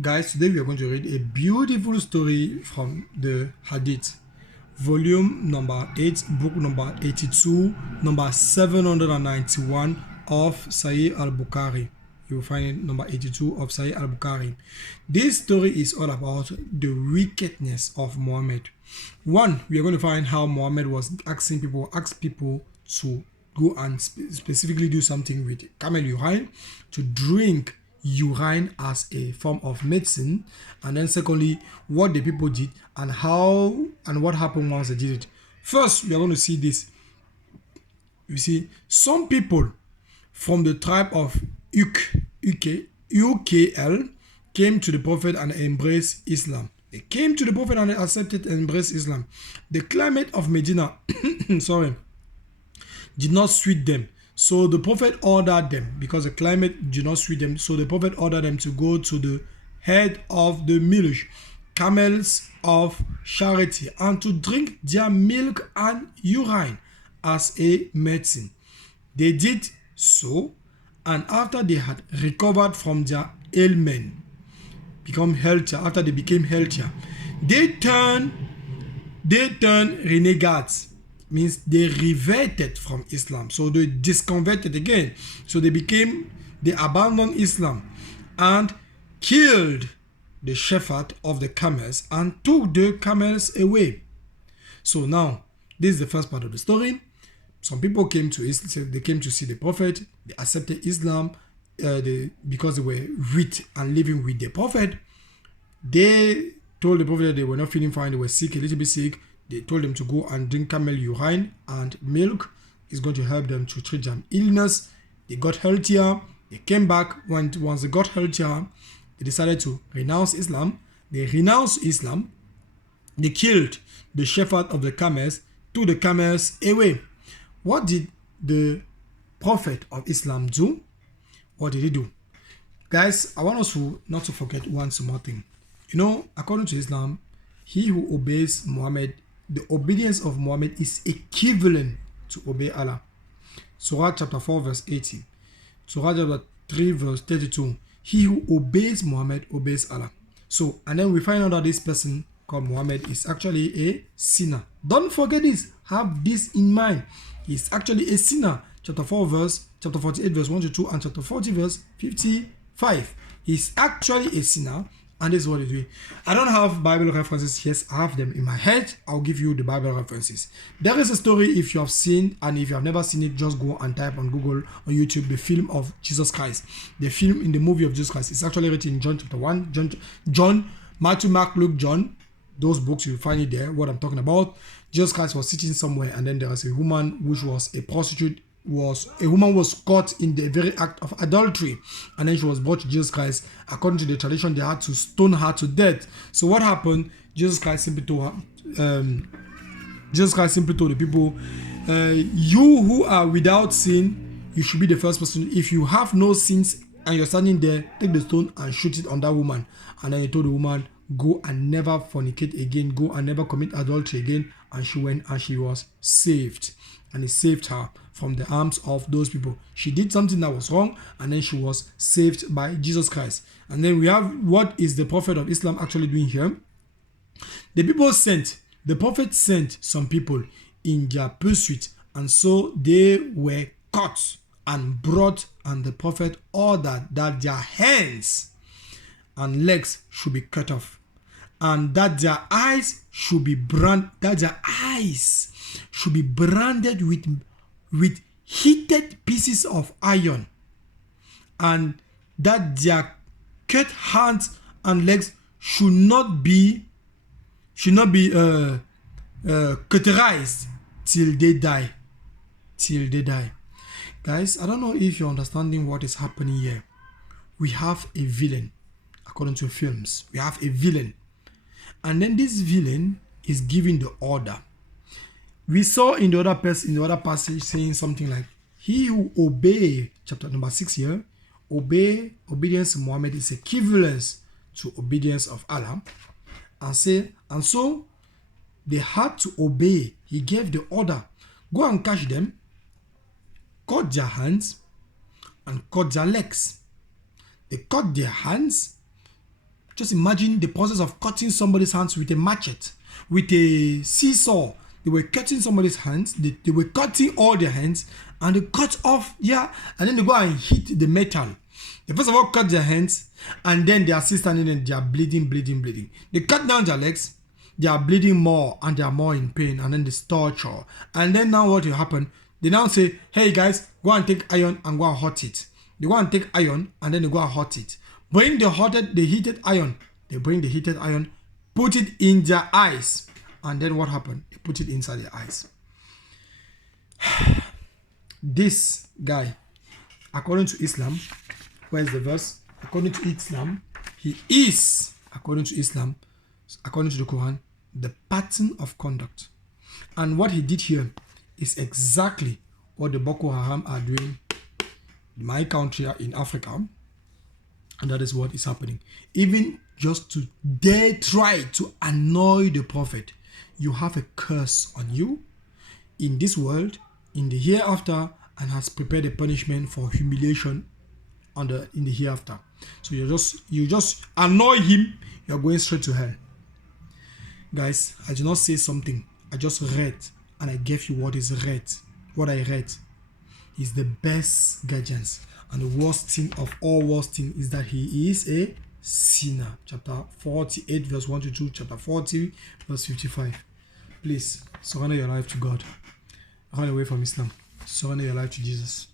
Guys, today we are going to read a beautiful story from the Hadith, volume number 8, book number 82, number 791 of Sahih al-Bukhari. You will find it number 82 of Sahih al-Bukhari. This story is all about the wickedness of Muhammad. One, we are going to find how Muhammad was asked people to go and specifically do something with camel urine, to drink urine as a form of medicine, and then secondly, what the people did and how and what happened once they did it. First, we are going to see this. You see, some people from the tribe of UKL came to the Prophet and embraced Islam. They came to the Prophet and accepted and embraced Islam. The climate of Medina, did not suit them. So the Prophet ordered them, because the climate did not suit them, so the Prophet ordered them to go to the head of the milch, camels of charity, and to drink their milk and urine as a medicine. They did so, and after they had recovered from their ailment, after they became healthier, they turned renegades. Means they reverted from Islam. So they disconverted again. So they abandoned Islam and killed the shepherd of the camels and took the camels away. So now, this is the first part of the story. Some people came to Islam, they came to see the Prophet, they accepted Islam because they were with and living with the Prophet. They told the Prophet that they were not feeling fine, they were sick, a little bit sick. They told them to go and drink camel urine and milk. It's going to help them to treat their illness. They got healthier. They came back. Once they got healthier, they decided to renounce Islam. They renounced Islam. They killed the shepherd of the camels, took the camels away. What did the Prophet of Islam do? What did he do? Guys, I want us not to forget one small thing. According to Islam, he who obeys Muhammad, the obedience of Muhammad is equivalent to obey Allah. Surah chapter 4 verse 80. Surah chapter 3 verse 32. He who obeys Muhammad obeys Allah. So, and then we find out that this person called Muhammad is actually a sinner. Don't forget this. Have this in mind. He's actually a sinner. Chapter 48 verse 1 to 2 and chapter 40 verse 55. He's actually a sinner. And this is what it's doing. I don't have Bible references. Yes, I have them in my head. I'll give you the Bible references. There is a story, if you have seen, and if you have never seen it, just go and type on Google or YouTube the film of Jesus Christ. The film in the movie of Jesus Christ. It's actually written in John chapter 1. John, Matthew, Mark, Luke, John. Those books, you'll find it there, what I'm talking about. Jesus Christ was sitting somewhere, and then there was a woman which was a prostitute. A woman was caught in the very act of adultery, and then she was brought to Jesus Christ. According to the tradition, they had to stone her to death. So what happened? Jesus Christ simply told the people, you who are without sin, you should be the first person. If you have no sins and you're standing there, take the stone and shoot it on that woman. And then he told the woman, go and never fornicate again, go and never commit adultery again. And she went and she was saved. And he saved her from the arms of those people. She did something that was wrong, and then she was saved by Jesus Christ. And then we have, what is the Prophet of Islam actually doing here? The Prophet sent some people in their pursuit, and so they were caught and brought, and the Prophet ordered that their hands and legs should be cut off, and that their eyes should be branded with heated pieces of iron, and that their cut hands and legs should not be cauterized till they die. Guys, I don't know if you're understanding what is happening here. We have a villain. According to films, we have a villain, and then this villain is giving the order. We saw in the other passage saying something like, he who obey, chapter number 6 here, obedience to Muhammad is equivalent to obedience of Allah. And so they had to obey. He gave the order, go and catch them, cut their hands, and cut their legs. They cut their hands Just imagine the process of cutting somebody's hands with a machete, with a seesaw. They were cutting somebody's hands. They were cutting all their hands, and they cut off, and then they go and hit the metal. They first of all cut their hands, and then their assistant, and then they are bleeding. They cut down their legs, they are bleeding more, and they are more in pain, and then they torture. And then now what will happen? They now say, hey guys, go and take iron and go and hot it. They go and take iron, and then they go and hot it. Bring the heated iron. They bring the heated iron, put it in their eyes, and then what happened? They put it inside their eyes. This guy, according to Islam, where's the verse? According to Islam, he is, according to Islam, according to the Quran, the pattern of conduct. And what he did here is exactly what the Boko Haram are doing in my country in Africa. And that is what is happening. Even just to dare try to annoy the Prophet, you have a curse on you in this world, in the hereafter, and has prepared a punishment for humiliation in the hereafter. So you just annoy him, you're going straight to hell. Guys, I did not say something. I just read, and I gave you what is read. What I read is the best guidance. And the worst thing of all worst thing is that he is a sinner. Chapter 48 verse 1 to 2. Chapter 40 verse 55. Please surrender your life to God. Run away from Islam. Surrender your life to Jesus.